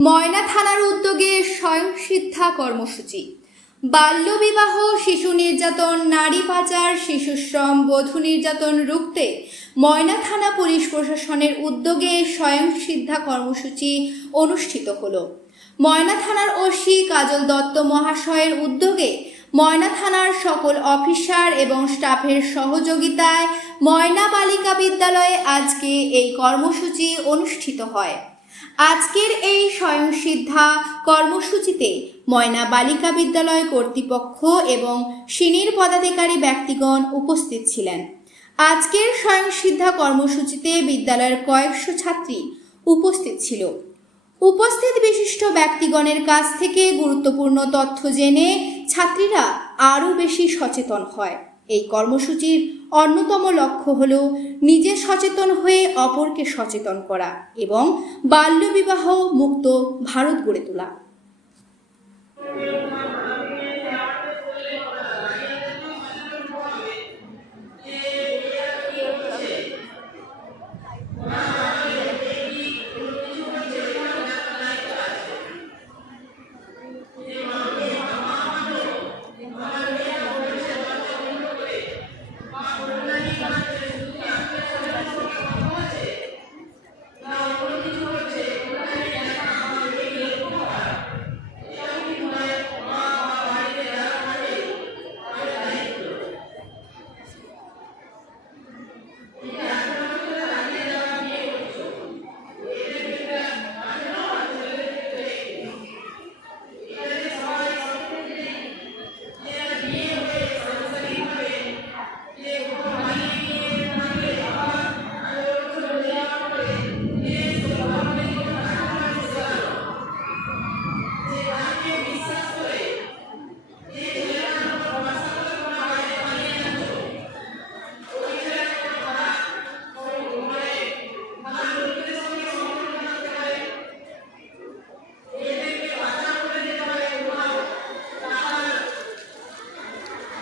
ময়না থানার উদ্যোগে স্বয়ংসিদ্ধা কর্মসূচি। বাল্যবিবাহ, শিশু নির্যাতন, নারী পাচার, শিশুশ্রম, বধূ নির্যাতন রুখতে ময়না থানা পুলিশ প্রশাসনের উদ্যোগে স্বয়ংসিদ্ধা কর্মসূচি অনুষ্ঠিত হলো। ময়না থানার ওসি কাজল দত্ত মহাশয়ের উদ্যোগে ময়না থানার সকল অফিসার এবং স্টাফের সহযোগিতায় ময়না বালিকা বিদ্যালয়ে আজকে এই কর্মসূচি অনুষ্ঠিত হয়। আজকের এই স্বয়ংসিদ্ধা কর্মসূচিতে ময়না বালিকা বিদ্যালয় কর্তৃপক্ষ এবং সিনিয়র পদাধিকারী ব্যক্তিগণ উপস্থিত ছিলেন। আজকের স্বয়ংসিদ্ধা কর্মসূচিতে বিদ্যালয়ের কয়েকশো ছাত্রী উপস্থিত ছিল। উপস্থিত বিশিষ্ট ব্যক্তিগণের কাছ থেকে গুরুত্বপূর্ণ তথ্য জেনে ছাত্রীরা আরও বেশি সচেতন হয়। এই কর্মসূচির অন্যতম লক্ষ্য হল নিজে সচেতন হয়ে অপরকে সচেতন করা এবং বাল্যবিবাহ মুক্ত ভারত গড়ে তোলা।